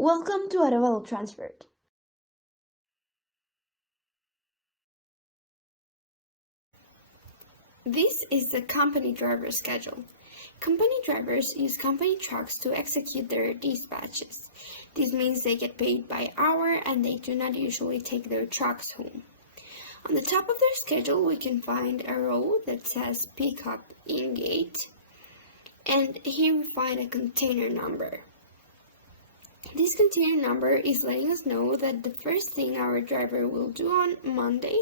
Welcome to Arevalo Transferred. This is the company driver schedule. Company drivers use company trucks to execute their dispatches. This means they get paid by hour and they do not usually take their trucks home. On the top of their schedule, we can find a row that says pickup in gate, and here we find a container number. This container number is letting us know that the first thing our driver will do on Monday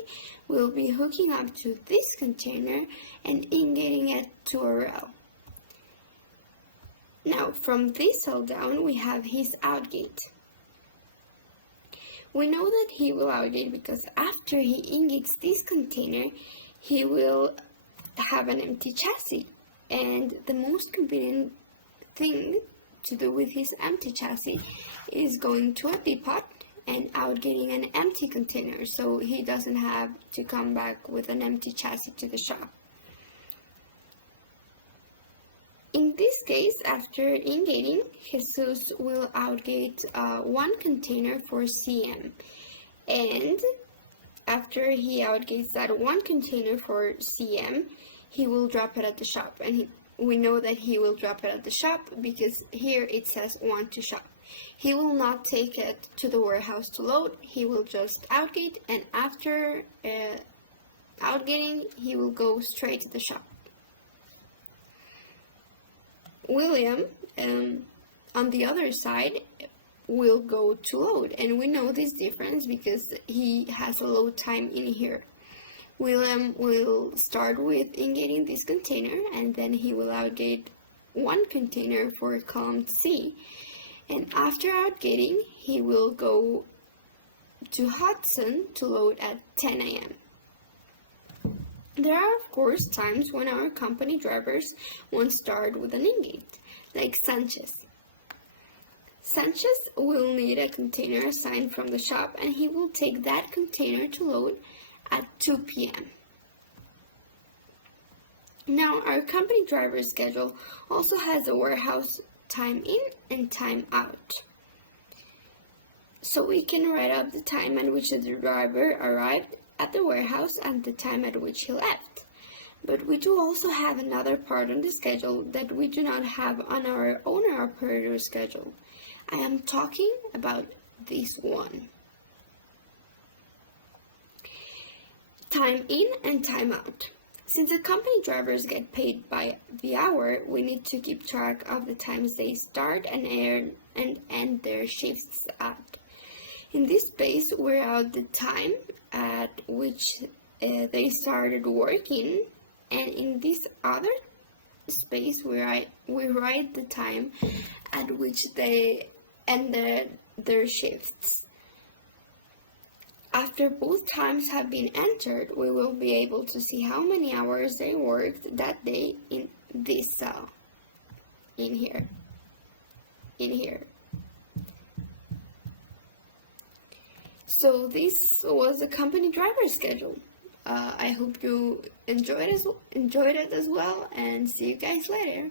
will be hooking up to this container and in-gating it to a rail. Now, from this cell down, we have his outgate. We know that he will outgate because after he in-gates this container, he will have an empty chassis. And the most convenient thing to do with his empty chassis is going to a depot and outgating an empty container, so he doesn't have to come back with an empty chassis to the shop. In this case, after in-gating, Jesus will outgate one container for CM, and after he outgates that one container for CM, he will drop it at the shop, and we know that he will drop it at the shop because here it says want to shop. He will not take it to the warehouse to load, he will just outgate, and after outgating, he will go straight to the shop. William, on the other side, will go to load, and we know this difference because he has a load time in here. William will start with in-gating this container, and then he will outgate one container for column C, and after outgating, he will go to Hudson to load at 10 a.m. There are, of course, times when our company drivers won't start with an in-gate, like Sanchez. Sanchez will need a container assigned from the shop, and he will take that container to load at 2 p.m. Now, our company driver schedule also has a warehouse time in and time out. So we can write up the time at which the driver arrived at the warehouse and the time at which he left. But we do also have another part on the schedule that we do not have on our owner-operator schedule. I am talking about this one. Time in and time out. Since the company drivers get paid by the hour, we need to keep track of the times they start and end their shifts at. In this space, we're out the time at which they started working, and in this other space, we write the time at which they ended their shifts. After both times have been entered, we will be able to see how many hours they worked that day in this cell, in here. So this was the company driver schedule. I hope you enjoyed it as well, and see you guys later.